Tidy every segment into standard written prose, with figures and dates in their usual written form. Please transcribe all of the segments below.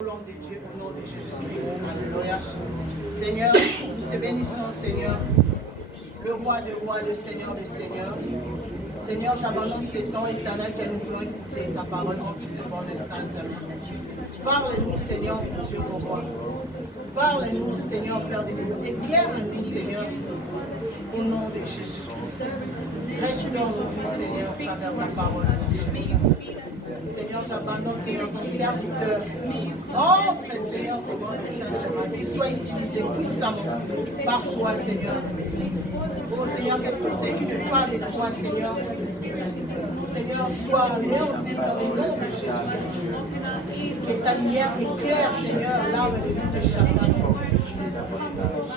Au nom de Dieu, au nom de Jésus-Christ. Alléluia. Seigneur, nous te bénissons, Seigneur, le roi des rois, le Seigneur des seigneurs. Seigneur, j'abandonne ces temps éternels que nous voulons écouter ta parole en toute bonne et sainte. Parle-nous, Seigneur, mon Dieu, mon roi. Parle-nous, Seigneur, Père de nous. Éclaire-nous, Seigneur, au nom de Jésus-Christ. Restaure nos vies, Seigneur, à travers ta parole. Seigneur, j'abandonne, Seigneur, ton serviteur. Entre, Seigneur, tes bonnes et saintes, qu'il soit utilisé puissamment par toi, Seigneur. Oh, Seigneur, que tout ce qui ne parle de toi, Seigneur, Seigneur, soit anéanti dans le nom de Jésus-Christ. Que ta lumière éclaire, Seigneur, là où elle est de chaque jour.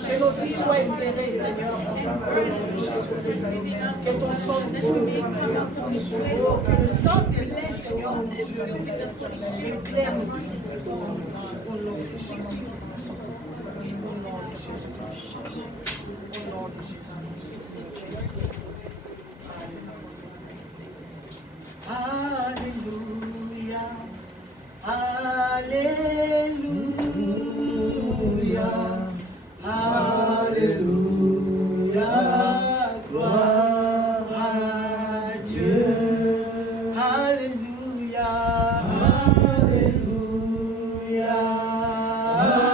Que nos vies soient éclairées, Seigneur, au nom de Jésus-Christ. Que ton sang brûle. Oh, que le sang de l'Esprit, Seigneur, mon Dieu, éclaire nos vies. Au nom de Jésus. Au nom de Jésus. Au nom de Jésus. Alléluia. Alléluia. Alléluia. Gloire à Dieu. Alléluia. Alléluia. Alléluia.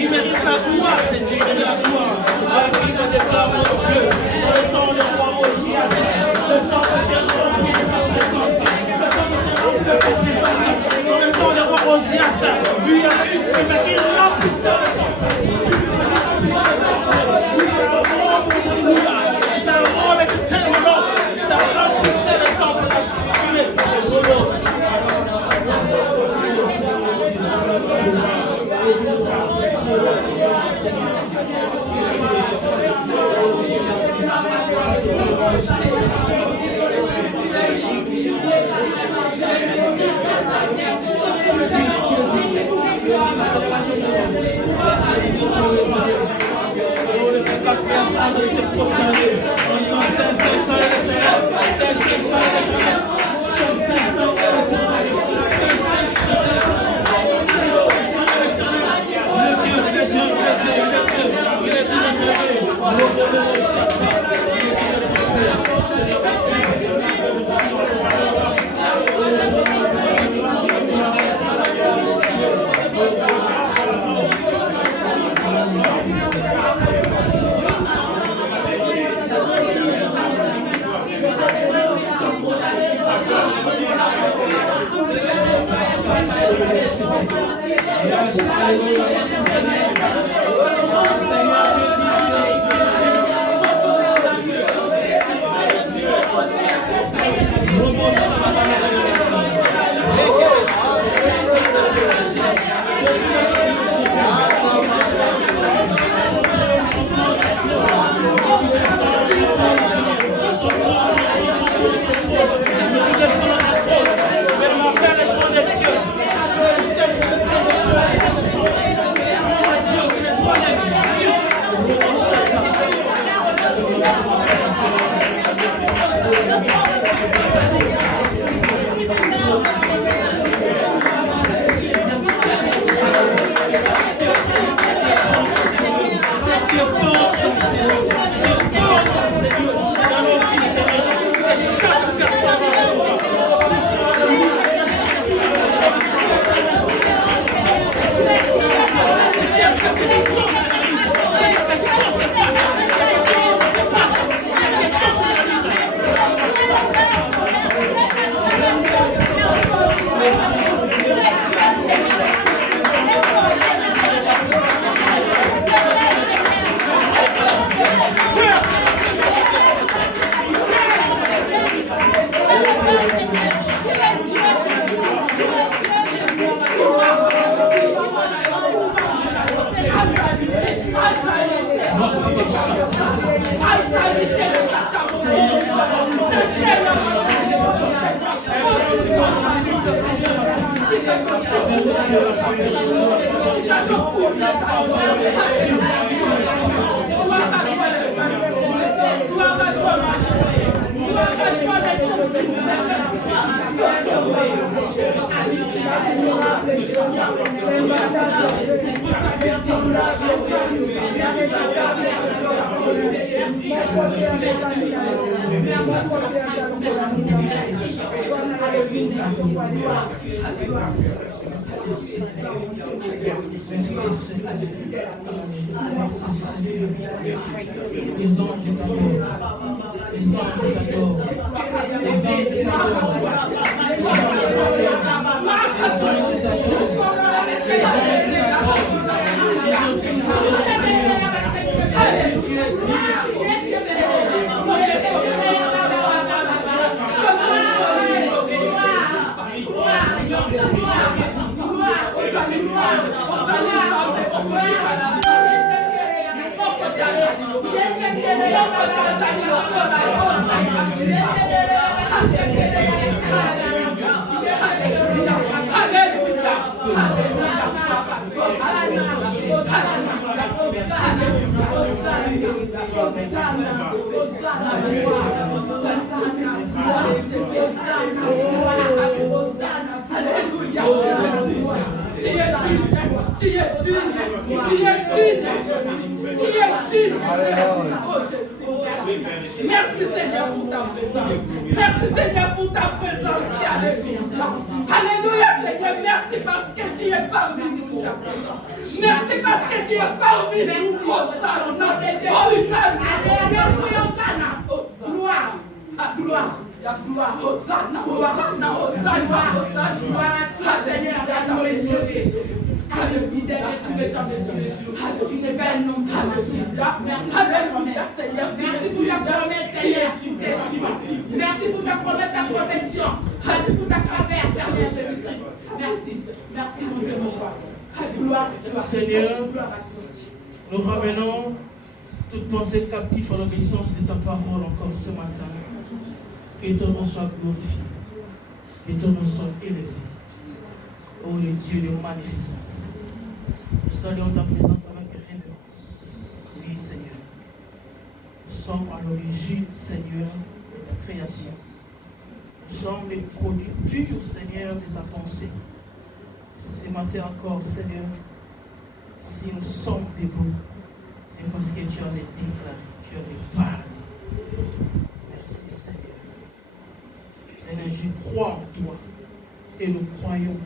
Il mérite la gloire, c'est Dieu, il mérite la gloire. Il me déclare mon Dieu, dans le temps de roi Osias, le temps de déclarer sa présence, le temps de déclarer sa présence, dans le temps de roi Osias, il y a une semaine, il remplissait le temple. Ça rend tellement, ça remplissait le temple. Merci Seigneur pour ta présence. Merci Seigneur pour ta présence. Alléluia Seigneur. Merci parce que tu es parmi nous. Merci parce que tu es parmi nous. Hosanna. Hosanna. Gloire. Gloire. Hosanna. Hosanna. Hosanna. Gloire à toi Seigneur. Alléluia, fidèle de tous les temps de tous les jours. Tu n'es pas un homme. Merci pour ta promesse. Merci pour ta promesse, Seigneur. Merci pour ta promesse, ta protection. Merci pour ta faveur, Seigneur Jésus-Christ. Merci. Merci, mon Dieu, mon roi. Gloire à toi. Seigneur, nous ramenons toute pensée captive à l'obéissance de ta parole encore ce matin. Que ton nom soit glorifié. Que ton nom soit élevé. Oh le Dieu de magnificence. Nous saluons ta présence avec révérence. Oui, Seigneur. Nous sommes à l'origine, Seigneur, de ta création. Nous sommes les produits purs, Seigneur, de ta pensée. Ce matin encore, Seigneur, si nous sommes debout, c'est parce que tu as les déclaré, tu as les parlé. Merci, Seigneur. Seigneur, je crois en toi et nous croyons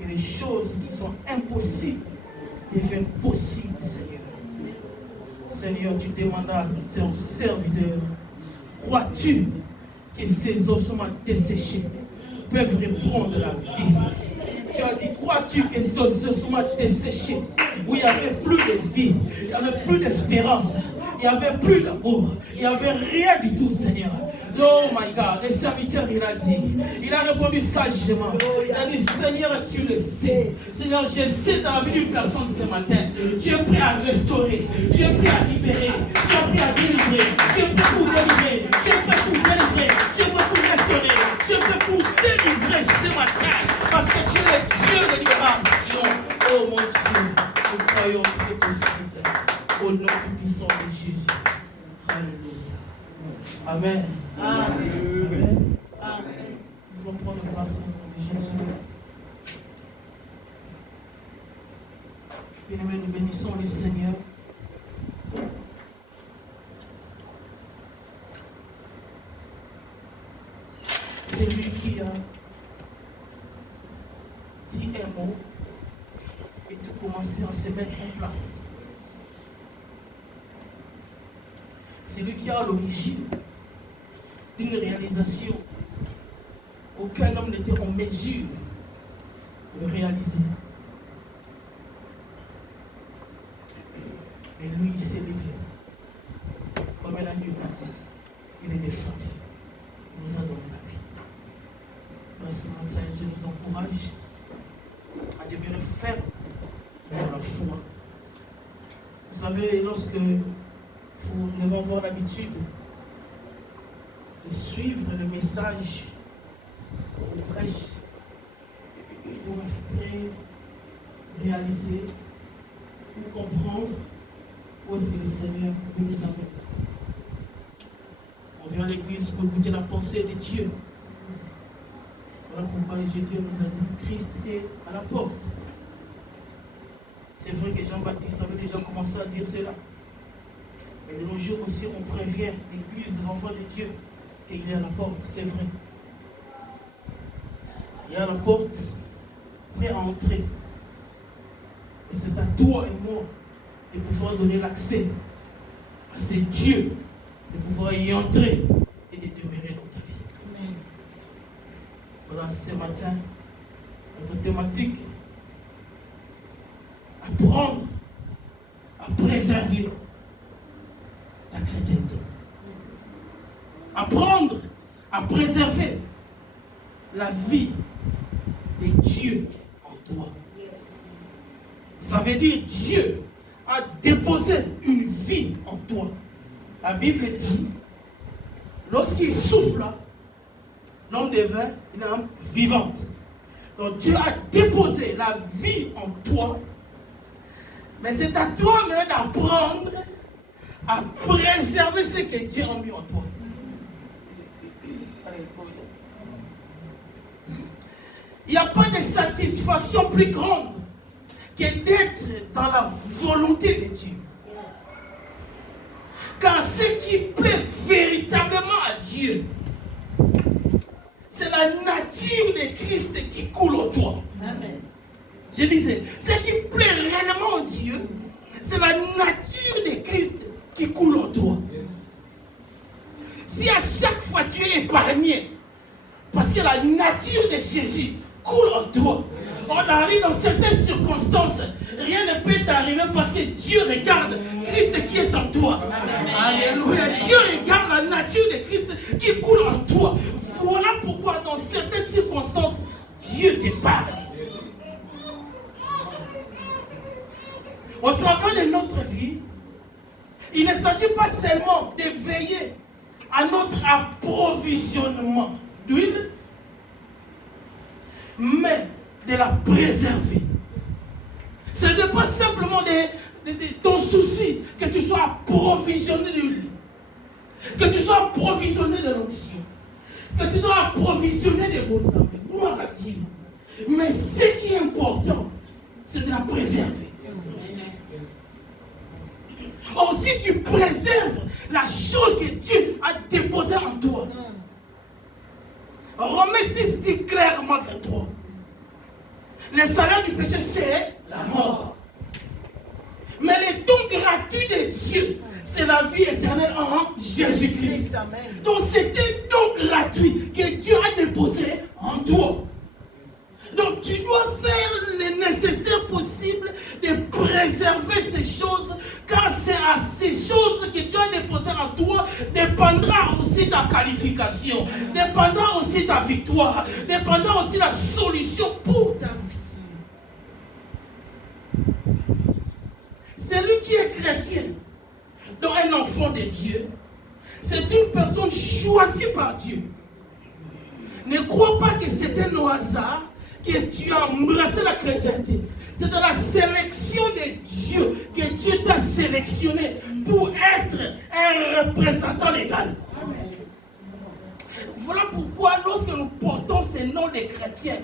que les choses qui sont impossibles deviennent possibles, Seigneur. Seigneur, tu demandes à ton serviteur, crois-tu que ces ossements desséchés peuvent reprendre la vie? Tu as dit, crois-tu que ces ossements desséchés, où il n'y avait plus de vie, il n'y avait plus d'espérance, il n'y avait plus d'amour, il n'y avait rien du tout, Seigneur. Oh my God, le serviteur il a dit, il a répondu sagement. Il a dit, Seigneur, tu le sais. Seigneur, je sais dans la vie d'une personne ce matin. Tu es prêt à restaurer, tu es prêt à libérer, tu es prêt à délivrer, tu es prêt pour délivrer, tu es prêt pour délivrer, tu es prêt pour restaurer, tu es prêt pour délivrer ce matin. Parce que tu es le Dieu de libération. Oh mon Dieu, nous croyons que c'est possible. Au nom puissant de Jésus. Alléluia. Amen. Amen. Amen. Nous allons prendre place au nom de Jésus. Bien-aimés, nous bénissons le Seigneur. C'est lui qui a dit un mot et tout commençait à se mettre en place. C'est lui qui a à l'origine d'une réalisation. Aucun homme n'était en mesure de le réaliser. Et lui, il s'est levé. Comme un agneau, il est descendu. Il nous a donné la vie. Parce que matin, Dieu nous encourage à demeurer ferme dans la foi. Vous savez, lorsque nous devons avoir l'habitude de suivre le message qu'on prêche pour après réaliser, pour comprendre où est-ce que le Seigneur nous amène. On vient à l'église pour écouter la pensée de Dieu. Voilà pourquoi l'Écriture nous a dit Christ est à la porte. C'est vrai que Jean-Baptiste avait déjà commencé à dire cela. Mais de nos jours aussi, on prévient l'église des enfants de Dieu qu'il est à la porte, c'est vrai. Il est à la porte, prêt à entrer. Et c'est à toi et moi de pouvoir donner l'accès à ces dieux, de pouvoir y entrer et de demeurer dans ta vie. Amen. Voilà, ce matin, notre thématique, apprendre à préserver ta chrétienté. Apprendre à préserver la vie de Dieu en toi. Ça veut dire Dieu a déposé une vie en toi. La Bible dit, lorsqu'il souffle, l'homme devient une âme vivante. Donc Dieu a déposé la vie en toi. Mais c'est à toi maintenant d'apprendre à préserver ce que Dieu a mis en toi. Il n'y a pas de satisfaction plus grande que d'être dans la volonté de Dieu. Car ce qui plaît véritablement à Dieu, c'est la nature de Christ qui coule en toi. Amen. Je disais, ce qui plaît réellement à Dieu, c'est la nature de Christ qui coule en toi. Yes. Si à chaque fois tu es épargné, parce que la nature de Jésus coule en toi, on arrive dans certaines circonstances, rien ne peut t'arriver parce que Dieu regarde Christ qui est en toi. Alléluia. Dieu regarde la nature de Christ qui coule en toi. Voilà pourquoi dans certaines circonstances, Dieu t'épargne. Au travers de notre vie, il ne s'agit pas seulement de veiller à notre approvisionnement d'huile, mais de la préserver. Ce n'est pas simplement ton souci que tu sois approvisionné d'huile, que tu sois approvisionné de l'onction, que tu sois approvisionné de bonnes âmes. Gloire à Dieu. Mais ce qui est important, c'est de la préserver. Or, si tu préserves la chose que Dieu a déposée en toi, Romains 6 dit clairement 23. Le salaire du péché, c'est la mort. Mais le don gratuit de Dieu, c'est la vie éternelle en Jésus-Christ. Donc, c'est un don gratuit que Dieu a déposé en toi. Donc, tu dois faire le nécessaire possible de préserver ces choses, car c'est à ces choses que Dieu a déposées en toi dépendra aussi ta qualification, dépendra aussi ta victoire, dépendra aussi la solution pour ta vie. Celui qui est chrétien, donc un enfant de Dieu, c'est une personne choisie par Dieu. Ne crois pas que c'est un hasard que tu as embrassé la chrétienté. C'est dans la sélection de Dieu que Dieu t'a sélectionné pour être un représentant légal. Voilà pourquoi lorsque nous portons ce nom de chrétiens,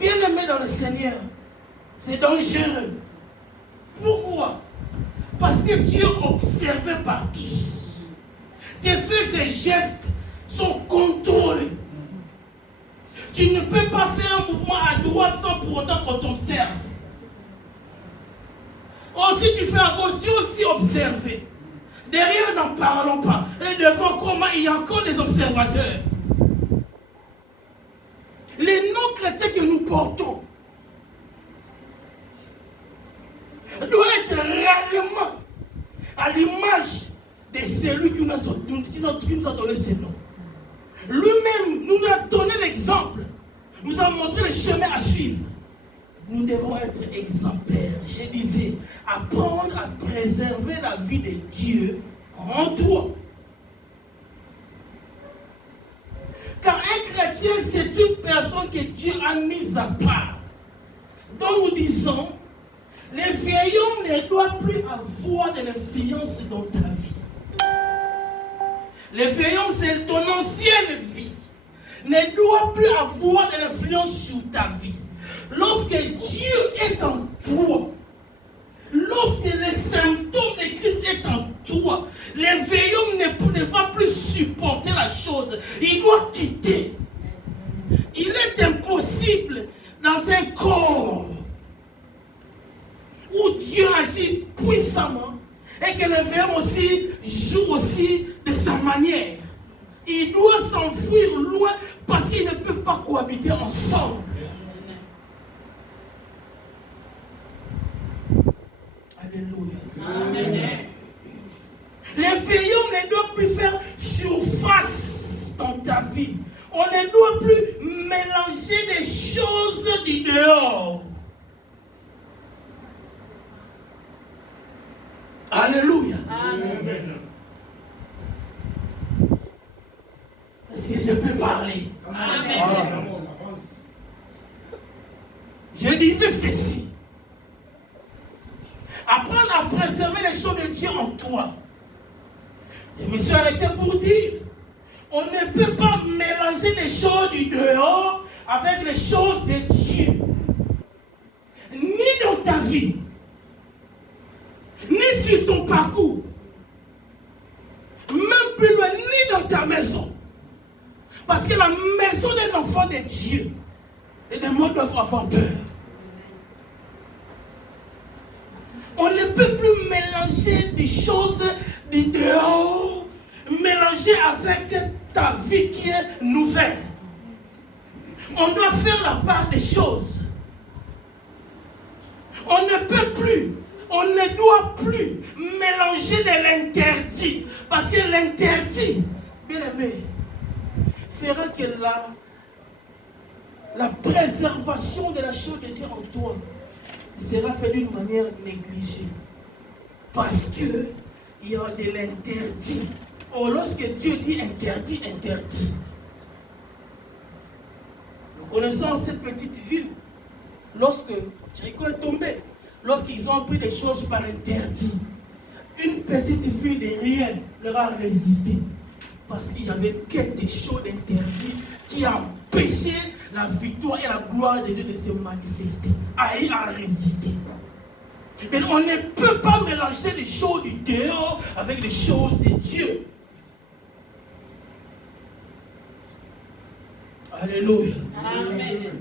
bien aimés dans le Seigneur, c'est dangereux. Pourquoi? Parce que Dieu est observé par tous. Tes faits et gestes sont contrôlés. Tu ne peux pas faire un mouvement à droite sans pour autant qu'on t'observe. Or, si tu fais à gauche, tu es aussi observé. Derrière, n'en parlons pas. Et devant, comment il y a encore des observateurs. Les non-chrétiens que nous portons doivent être réellement à l'image de celui qui nous a donné ce nom. Lui-même nous a donné l'exemple, nous a montré le chemin à suivre. Nous devons être exemplaires. Je disais, apprendre à préserver la vie de Dieu en toi. Car un chrétien, c'est une personne que Dieu a mise à part. Donc nous disons, les vieils hommes ne doivent plus avoir de l'influence dans ta vie. Les vieils hommes, c'est ton ancienne vie, ne doit plus avoir de l'influence sur ta vie. Lorsque Dieu est en toi, lorsque les symptômes de Christ sont en toi, les vieils hommes ne vont plus supporter la chose. Il doit quitter. Il est impossible dans un corps où Dieu agit puissamment et que le vieil homme aussi joue aussi de sa manière. Il doit s'enfuir loin parce qu'ils ne peuvent pas cohabiter ensemble. Alléluia. Amen. Les vieils hommes ne doivent plus faire surface dans ta vie. On ne doit plus mélanger les choses du dehors. Alléluia. Amen. Est-ce que je peux parler? Amen. Je disais ceci. Apprendre à préserver les choses de Dieu en toi. Je me suis arrêté pour dire, on ne peut pas mélanger les choses du dehors avec les choses de Dieu. Ni dans ta vie, ni sur ton parcours, même plus loin, ni dans ta maison. Parce que la maison d'un enfant de Dieu, les démons doivent avoir peur. On ne peut plus mélanger des choses du dehors, mélanger avec ta vie qui est nouvelle. On doit faire la part des choses. On ne peut plus, on ne doit plus mélanger de l'interdit. Parce que l'interdit, bien aimé, fera que la préservation de la chose de Dieu en toi sera faite d'une manière négligée. Parce que il y a de l'interdit. Or, lorsque Dieu dit interdit, interdit. Nous connaissons cette petite ville. Lorsque Jéricho est tombé, lorsqu'ils ont pris des choses par interdit, une petite fille de rien leur a résisté. Parce qu'il y avait quelque chose d'interdit qui a empêché la victoire et la gloire de Dieu de se manifester. Aïe a résisté. Mais on ne peut pas mélanger les choses du dehors avec les choses de Dieu. Alléluia. Amen.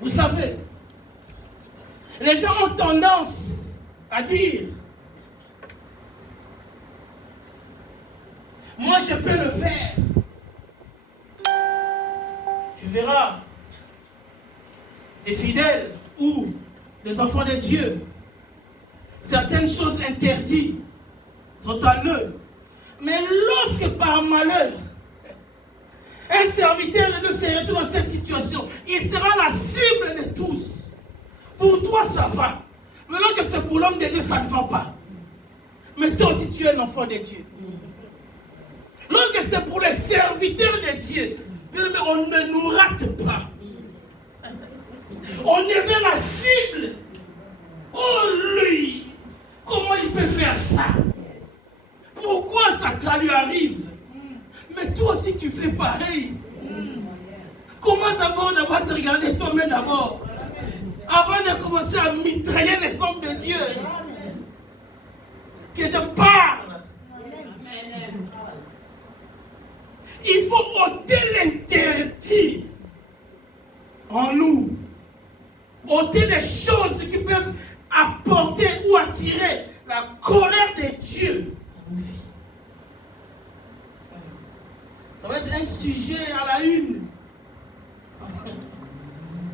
Vous savez, les gens ont tendance à dire, moi je peux le faire. Tu verras les fidèles ou les enfants de Dieu, certaines choses interdites sont en eux. Mais lorsque par malheur, un serviteur de Dieu se retrouve dans cette situation, il sera la cible de tous. Pour toi, ça va. Mais lorsque c'est pour l'homme de Dieu, ça ne va pas. Mais toi aussi, tu es un enfant de Dieu. Lorsque c'est pour les serviteurs de Dieu, on ne nous rate pas. On est vers la cible. Oh lui, comment il peut faire ça? Pourquoi ça lui arrive? Mais toi aussi tu fais pareil. Commence d'abord à te regarder toi-même d'abord. Avant de commencer à mitrailler les hommes de Dieu. Que je parle. Il faut ôter l'interdit en nous. Ôter des choses qui peuvent apporter ou attirer la colère de Dieu. Ça va être un sujet à la une.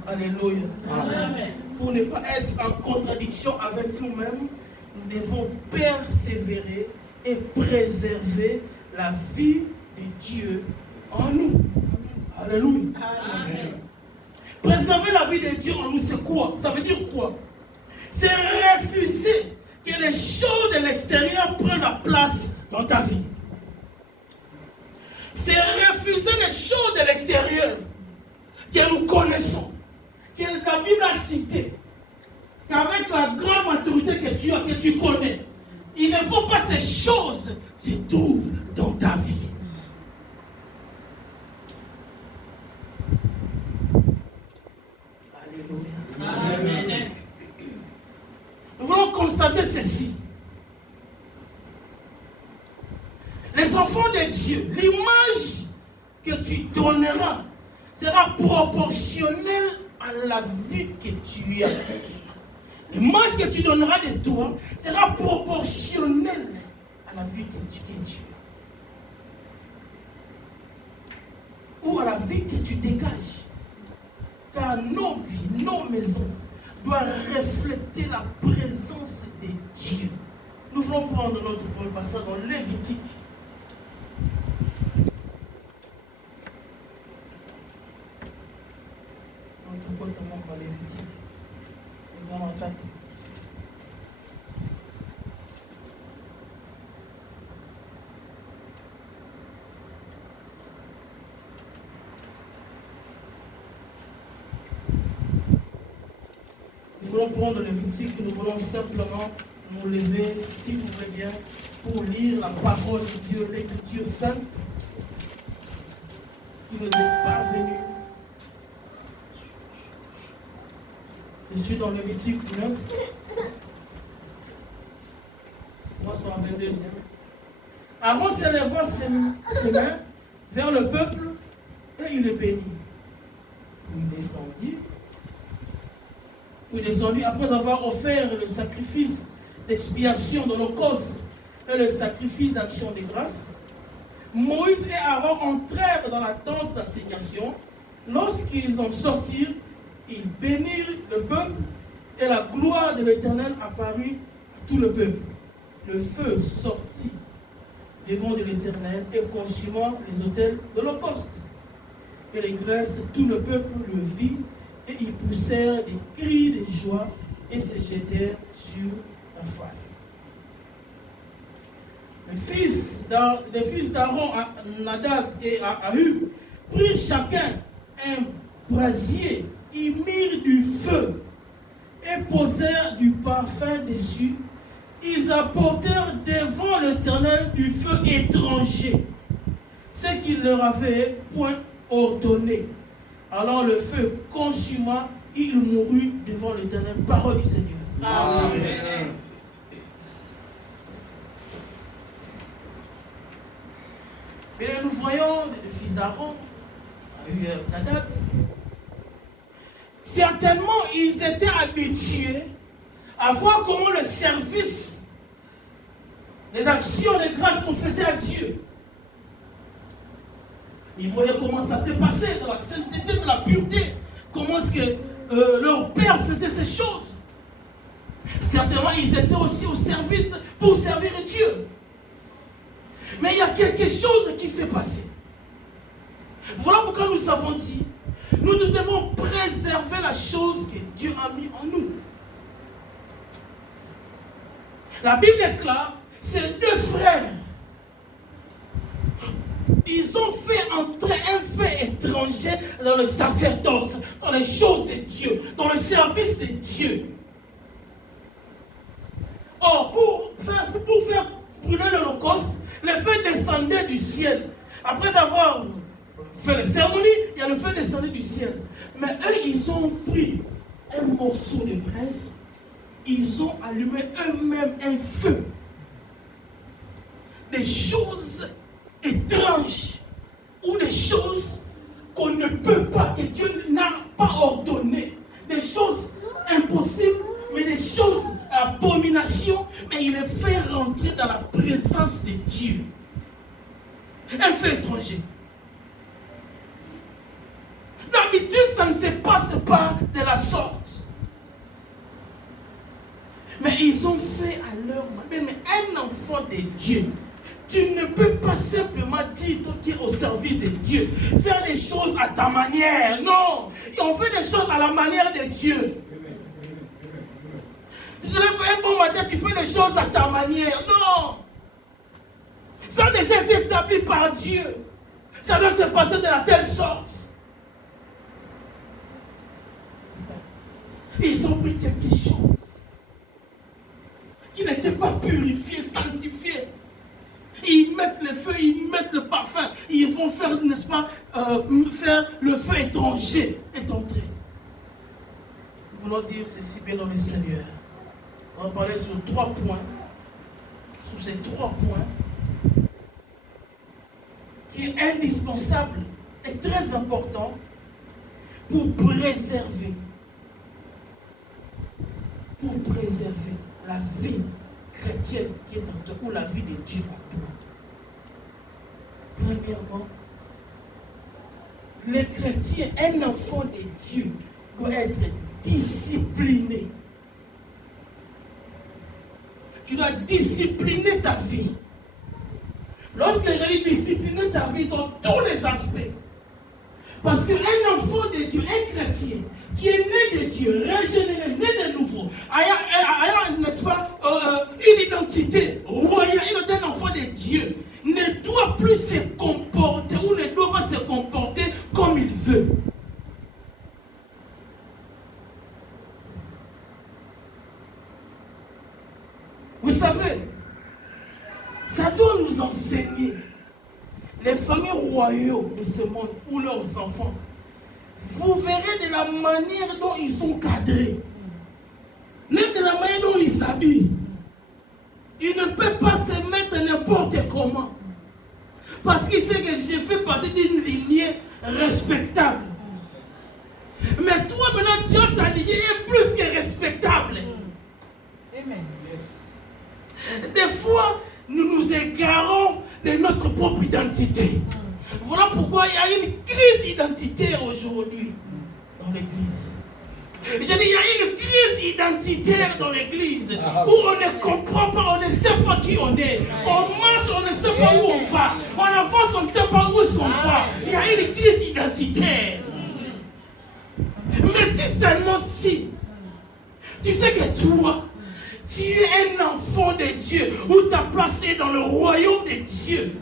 Alléluia. Amen. Pour ne pas être en contradiction avec nous-mêmes, nous devons persévérer et préserver la vie de Dieu en nous. Alléluia. Amen. Préserver la vie de Dieu en nous, c'est quoi? Ça veut dire quoi? C'est refuser que les choses de l'extérieur prennent la place dans ta vie. C'est refuser les choses de l'extérieur que nous connaissons, que ta Bible a cité, qu'avec la grande maturité que tu as, que tu connais, il ne faut pas ces choses se trouvent dans ta vie. Alléluia. Amen. Nous voulons constater ceci. Les enfants de Dieu, l'image que tu donneras sera proportionnelle à la vie que tu as. L'image que tu donneras de toi sera proportionnelle à la vie que tu as. Ou à la vie que tu dégages. Car nos vies, nos maisons doivent refléter la présence de Dieu. Nous voulons prendre notre premier passage dans Lévitique. Nous voulons prendre le Lévitique, nous voulons simplement nous lever, si vous voulez bien, pour lire la parole de Dieu, l'écriture sainte qui nous est parvenue. Je suis dans Lévitique 9. Moi, je suis en 22e. Aaron s'éleva ses mains vers le peuple et il le bénit. Puis il descendit après avoir offert le sacrifice d'expiation d'holocauste et le sacrifice d'action de grâce. Moïse et Aaron entrèrent dans la tente d'assignation. Lorsqu'ils en sortirent, ils bénirent le peuple et la gloire de l'Éternel apparut à tout le peuple. Le feu sortit devant de l'Éternel et consuma les autels d'holocauste. Et les graisses, tout le peuple le vit et ils poussèrent des cris de joie et se jetèrent sur la face. Les fils d'Aaron, Nadab et Ahub, prirent chacun un brasier, y mirent du feu et posèrent du parfum dessus. Ils apportèrent devant l'Éternel du feu étranger, ce qu'il leur avait point ordonné. Alors le feu consuma, il mourut devant l'Éternel. Parole du Seigneur. Amen. Mais nous voyons le fils d'Aaron, Nadab. Certainement, ils étaient habitués à voir comment le service, les actions, les grâces qu'on faisait à Dieu. Ils voyaient comment ça s'est passé dans la sainteté, dans la pureté. Comment est-ce que leur père faisait ces choses. Certainement, ils étaient aussi au service pour servir Dieu. Mais il y a quelque chose qui s'est passé. Voilà pourquoi nous avons dit, nous devons préserver la chose que Dieu a mis en nous. La Bible déclare, c'est deux frères. Ils ont fait entrer un fait étranger dans le sacerdoce, dans les choses de Dieu, dans le service de Dieu. Or, pour faire brûler l'holocauste, le feu descendait du ciel. Après avoir fait la cérémonie, il y a le feu descendu du ciel. Mais eux, ils ont pris un morceau de braise, ils ont allumé eux-mêmes un feu. Des choses étranges ou des choses qu'on ne peut pas, que Dieu n'a pas ordonnées. Des choses impossibles, mais des choses abominations, mais il les fait rentrer dans la présence de Dieu. Un fait étranger. D'habitude, ça ne se passe pas de la sorte. Mais ils ont fait à leur manière. Mais un enfant de Dieu, tu ne peux pas simplement dire, toi qui es au service de Dieu, faire des choses à ta manière. Non, on fait des choses à la manière de Dieu. Tu te lèves un bon matin, tu fais des choses à ta manière. Non. Ça a déjà été établi par Dieu. Ça doit se passer de la telle sorte. Ils ont pris quelque chose qui n'était pas purifié, sanctifié. Ils mettent le feu, ils mettent le parfum. Ils vont faire, n'est-ce pas, faire le feu étranger est entré. Nous voulons dire ceci, bien dans le Seigneur. On va parler sur 3 points. Sur ces 3 points qui est indispensable et très important pour préserver la vie chrétienne qui est en toi, ou la vie de Dieu en toi. Premièrement, le chrétien, un enfant de Dieu, doit être discipliné. Tu dois discipliner ta vie. Lorsque je dis discipliner ta vie dans tous les aspects, parce qu'un enfant de Dieu, un chrétien, qui est né de Dieu, régénéré, né de nouveau, ayant, n'est-ce pas, une identité royale, il est un enfant de Dieu, ne doit plus se comporter ou ne doit pas se comporter comme il veut. savez, ça doit nous enseigner. Les familles royaux de ce monde ou leurs enfants, vous verrez de la manière dont ils sont cadrés, même de la manière dont ils s'habillent. Ils ne peuvent pas se mettre n'importe comment. Parce qu'ils savent que j'ai fait partie d'une lignée respectable. Mais toi maintenant, Dieu ta lignée est plus que respectable. Amen. Des fois, nous nous égarons de notre propre identité. Voilà pourquoi il y a une crise identitaire aujourd'hui dans l'église. Je dis, il y a une crise identitaire dans l'église où on ne comprend pas, on ne sait pas qui on est. On marche, on ne sait pas où on va. On avance, on ne sait pas où est-ce qu'on va. Il y a une crise identitaire. Mais si seulement si, tu sais que toi, tu es un enfant de Dieu, où ta place est dans le royaume de Dieu,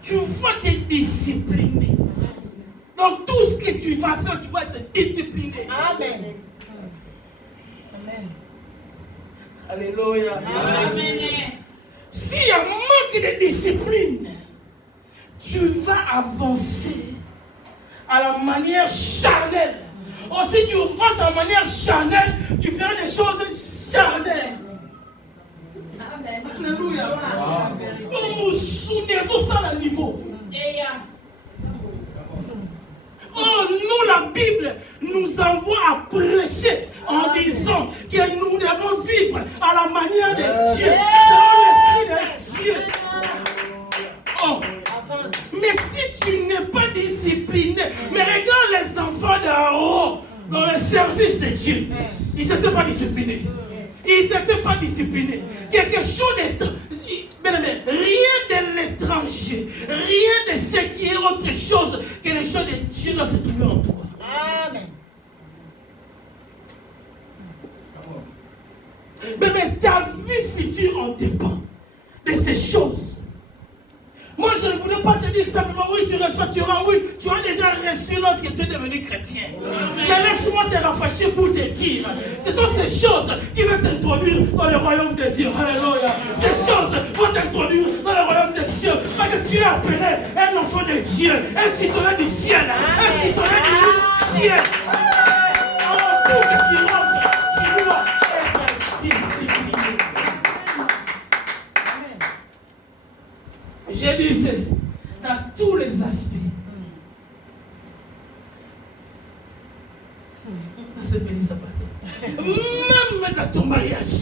tu vas te discipliner. Dans tout ce que tu vas faire, tu vas être discipliné. Amen. Amen. Alléluia. Amen. S'il y a un manque de discipline, tu vas avancer à la manière charnelle. Or, si tu avances à la manière charnelle, tu feras des choses charnelles. Amen. Alléluia. On nous souvient tout ça à niveau. Oh, nous, la Bible nous envoie à prêcher en disant que nous devons vivre à la manière de Dieu, selon l'Esprit de Dieu. Oh, mais si tu n'es pas discipliné, mais regarde les enfants d'Aaron dans le service de Dieu, ils n'étaient pas disciplinés. Ils n'étaient pas disciplinés. Quelque chose d'être... Bien aimé, rien de l'étranger, rien de ce qui est autre chose que les choses de Dieu doivent se trouver en toi. Amen. Mais ta vie future en dépend de ces choses. Moi, je ne voulais pas te dire simplement, oui, tu reçois, tu auras, oui, tu as déjà reçu lorsque tu es devenu chrétien. Mais laisse-moi te rafraîchir pour te dire, ce sont ces choses qui vont t'introduire dans le royaume de Dieu. Alléluia. Ces choses vont t'introduire dans le royaume des cieux. Parce que tu es appelé un enfant de Dieu, un citoyen du ciel, un citoyen du ciel. Alors, pour que tu rentres, tu dois être discipliné. Je disais, dans tous les aspects, ce béni sabbat, même dans ton mariage,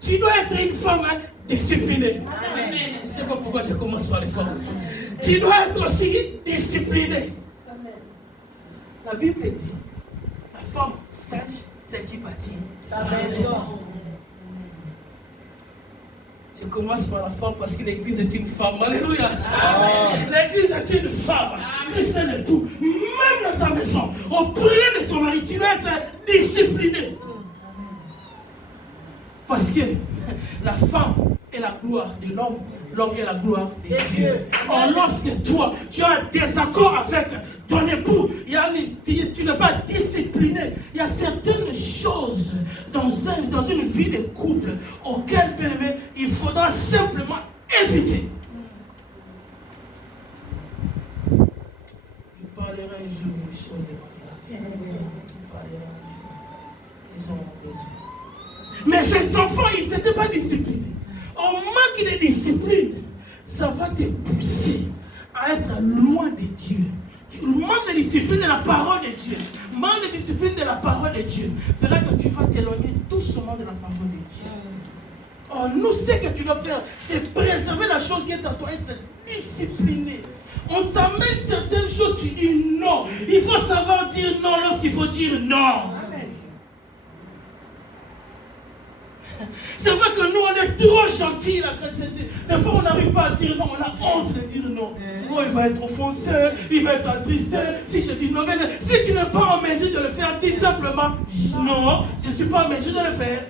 tu dois être une femme disciplinée. Je ne sais pas pourquoi je commence par les femmes. Tu dois être aussi disciplinée. La Bible dit, la femme sage, c'est qui bâtit sa maison. Je commence par la femme parce que l'église est une femme. Alléluia. L'église est une femme. Christ est tout. Même dans ta maison, auprès de ton mari, tu dois être discipliné. Parce que la femme est la gloire de l'homme. L'homme est la gloire de Dieu. Or, lorsque toi, tu as un désaccord avec ton époux, tu n'es pas discipliné. Il y a certaines choses dans une vie de couple auxquelles, bien aimé, il faudra simplement éviter. Je parlerai un jour des choses de mariage. Mais ces enfants, ils n'étaient pas disciplinés. En manque de discipline, ça va te pousser à être loin de Dieu. Manque de discipline de la parole de Dieu, manque de discipline de la parole de Dieu, fera que tu vas t'éloigner doucement de la parole de Dieu. Oh, nous, ce que tu dois faire, c'est préserver la chose qui est en toi, être discipliné. On t'amène certaines choses, tu dis non. Il faut savoir dire non lorsqu'il faut dire non. C'est vrai que nous, on est trop gentils, la chrétienté. Des fois, on n'arrive pas à dire non, on a honte de dire non. Oh, il va être offensé, il va être attristé. Si je dis non, mais si tu n'es pas en mesure de le faire, dis simplement non, je ne suis pas en mesure de le faire.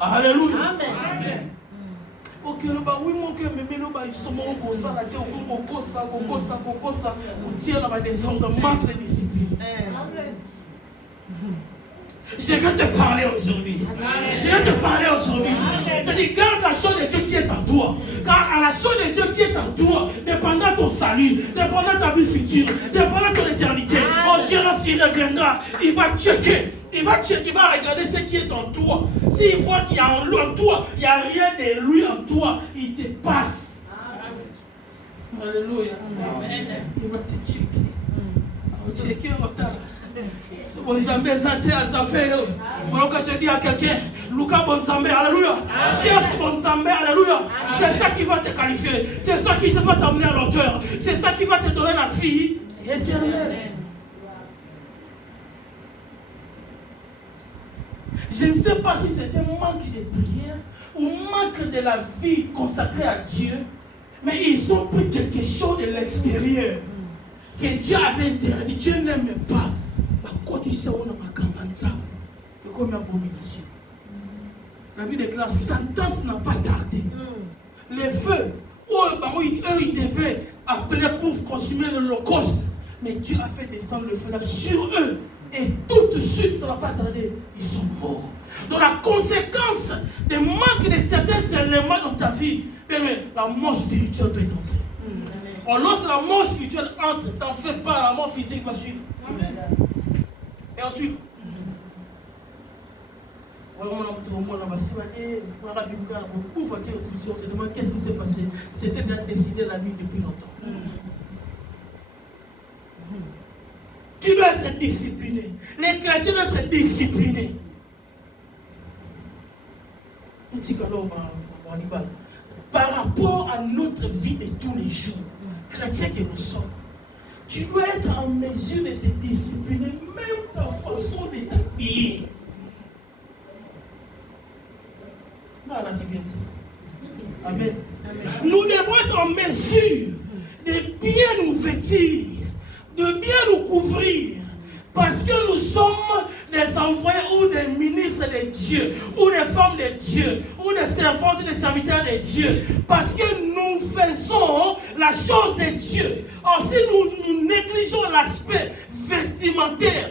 Alléluia. Amen. Ok, oui, mon cœur, mais ils sont comme ça, la tête, comme ça, on tire là-bas des ordres, manque de discipline. Je vais te parler aujourd'hui. Je vais te parler aujourd'hui. Je te dis, garde la chose de Dieu qui est en toi. Car à la chose de Dieu qui est en toi, dépendant ton salut, dépendant ta vie future, dépendant ton éternité, oh Dieu, lorsqu'il reviendra, il va checker. Il va regarder ce qui est en toi. S'il voit qu'il y a en toi, il n'y a rien de lui en toi, il te passe. Alléluia. Il va te checker. Checker au temps. Voilà que je dis à quelqu'un, Luca Bonzambe, alléluia. Cherche Bonzambe, alléluia. C'est ça qui va te qualifier. C'est ça qui va t'amener à l'auteur. C'est ça qui va te donner la vie éternelle. Je ne sais pas si c'était un manque de prière ou manque de la vie consacrée à Dieu, mais ils ont pris quelque chose de l'extérieur que Dieu avait interdit. Dieu n'aime pas. La Bible déclare, Satan n'a pas tardé. Les feux, eux, ils devaient appeler pour consumer l'holocauste. Mais Dieu a fait descendre le feu là sur eux. Et tout de suite, ça n'a pas tardé. Ils sont morts. Donc la conséquence des manques de certains éléments dans ta vie, la mort spirituelle peut entrer. Alors, lorsque la mort spirituelle entre, t'en fais pas, la mort physique va suivre. Amen. Et ensuite, qu'est-ce qui s'est passé? C'était déjà décidé la nuit depuis longtemps. Tu dois être discipliné. Les chrétiens doivent être disciplinés. Par rapport à notre vie de tous les jours, chrétiens que nous sommes, tu dois être en mesure de te discipliner, même ta façon de t'habiller. Amen. Nous devons être en mesure de bien nous vêtir, de bien nous couvrir, parce que nous sommes des envoyés ou des ministres de Dieu, ou des femmes de Dieu, ou des servantes et des serviteurs de Dieu, parce que nous faisons la chose de Dieu. Or, si nous négligeons l'aspect vestimentaire,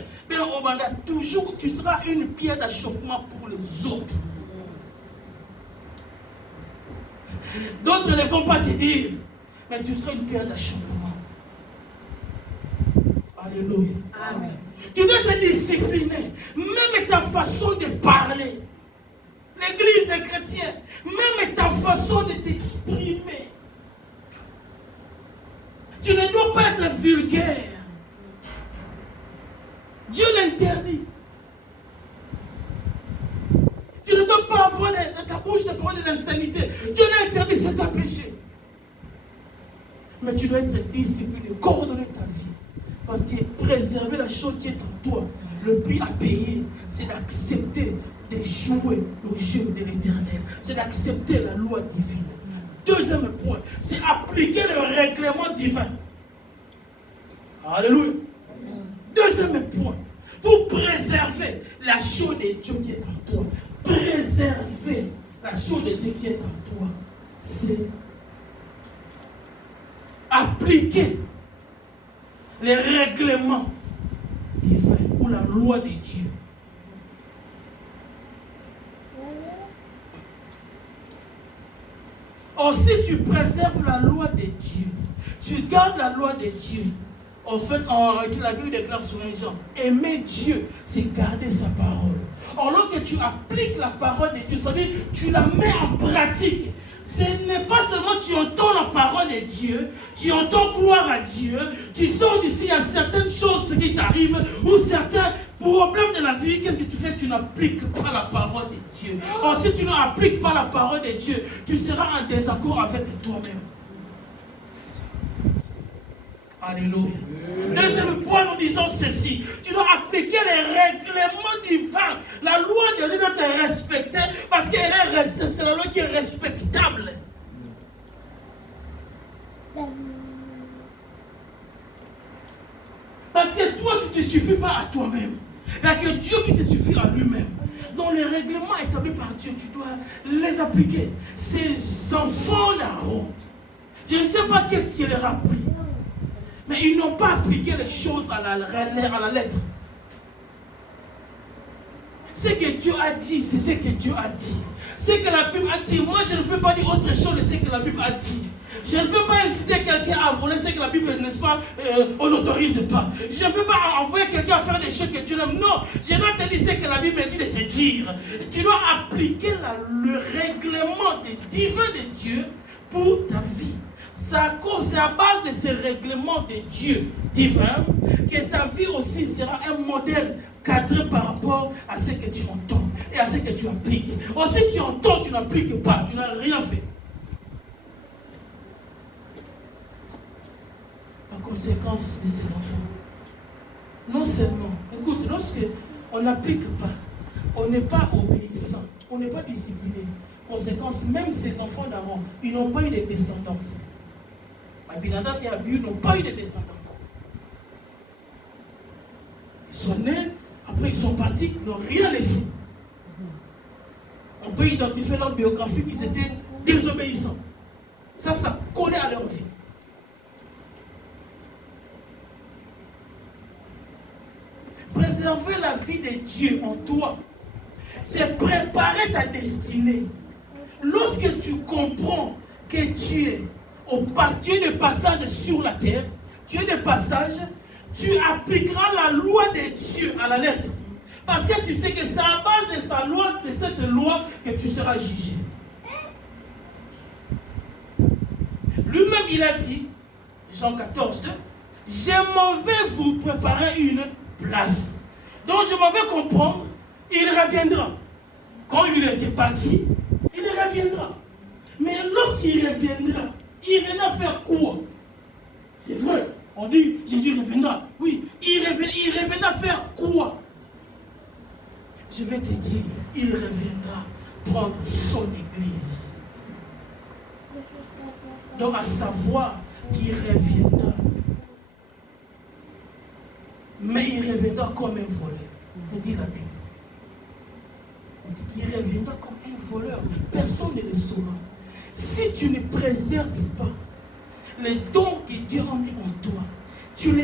toujours tu seras une pierre d'achoppement pour les autres. D'autres ne vont pas te dire, mais tu seras une pierre d'achoppement. Alléluia. Amen. Tu dois être discipliné. Même ta façon de parler. L'église des chrétiens. Même ta façon de t'exprimer. Tu ne dois pas être vulgaire. Dieu l'interdit. Tu ne dois pas avoir de ta bouche de parole de l'insanité. Dieu l'interdit, c'est un péché. Mais tu dois être discipliné, coordonner ta vie. Parce que préserver la chose qui est en toi, le prix à payer, c'est d'accepter de jouer le jeu de l'éternel. C'est d'accepter la loi divine. Deuxième point, c'est appliquer le règlement divin. Alléluia. Deuxième point, pour préserver la chose de Dieu qui est en toi. Préserver la chose de Dieu qui est en toi, c'est appliquer les règlements divins ou la loi de Dieu. Or, si tu préserves la loi de Dieu, tu gardes la loi de Dieu. En fait, la Bible déclare sur un genre, aimer Dieu, c'est garder sa parole. Or, lorsque tu appliques la parole de Dieu, ça veut dire tu la mets en pratique. Ce n'est pas seulement tu entends la parole de Dieu, tu entends gloire à Dieu, tu sors d'ici, il y a certaines choses qui t'arrivent, ou certains problèmes de la vie, qu'est-ce que tu fais? Tu n'appliques pas la parole de Dieu. Or, si tu n'appliques pas la parole de Dieu, tu seras en désaccord avec toi-même. Alléluia. Deuxième point, nous disons ceci. Tu dois appliquer les règlements divins. La loi de Dieu doit te respecter parce que c'est la loi qui est respectable. Parce que toi, tu ne te suffis pas à toi-même. Il n'y a que Dieu qui se suffit à lui-même. Donc les règlements établis par Dieu, tu dois les appliquer. Ces enfants d'Aaron, je ne sais pas qu'est-ce qu'il leur a appris. Mais ils n'ont pas appliqué les choses à la lettre. Ce que Dieu a dit, c'est ce que Dieu a dit. Ce que la Bible a dit, moi je ne peux pas dire autre chose de ce que la Bible a dit. Je ne peux pas inciter quelqu'un à voler ce que la Bible, n'est-ce pas, on n'autorise pas. Je ne peux pas envoyer quelqu'un à faire des choses que Dieu n'aime. Non, je dois te dire ce que la Bible dit de te dire. Tu dois appliquer le règlement divin de Dieu pour ta vie. C'est à base de ces règlements de Dieu divin que ta vie aussi sera un modèle cadré par rapport à ce que tu entends et à ce que tu appliques. Aussi tu entends, tu n'appliques pas, tu n'as rien fait. La conséquence de ces enfants, non seulement, écoute, lorsque on n'applique pas, on n'est pas obéissant, on n'est pas discipliné. Conséquence, même ces enfants d'Aaron, ils n'ont pas eu de descendance. Abinadab et Abihu n'ont pas eu de descendance. Ils sont nés, après ils sont partis, ils n'ont rien laissé. On peut identifier leur biographie qu'ils étaient désobéissants. Ça collait à leur vie. Préserver la vie de Dieu en toi, c'est préparer ta destinée. Lorsque tu comprends que tu es de passage sur la terre, tu es de passage, tu appliqueras la loi de Dieu à la lettre. Parce que tu sais que c'est à base de sa loi, de cette loi, que tu seras jugé. Lui-même, il a dit, Jean 14, je m'en vais vous préparer une place. Donc je m'en vais comprendre, il reviendra. Quand il était parti, il reviendra. Mais lorsqu'il reviendra, il reviendra faire quoi? C'est vrai, on dit Jésus reviendra. Oui, il reviendra faire quoi? Je vais te dire, il reviendra prendre son église. Donc à savoir qu'il reviendra. Mais il reviendra comme un voleur. On dit la Bible. Il reviendra comme un voleur. Personne ne le saura. Si tu ne préserves pas les dons que Dieu a mis en toi, tu les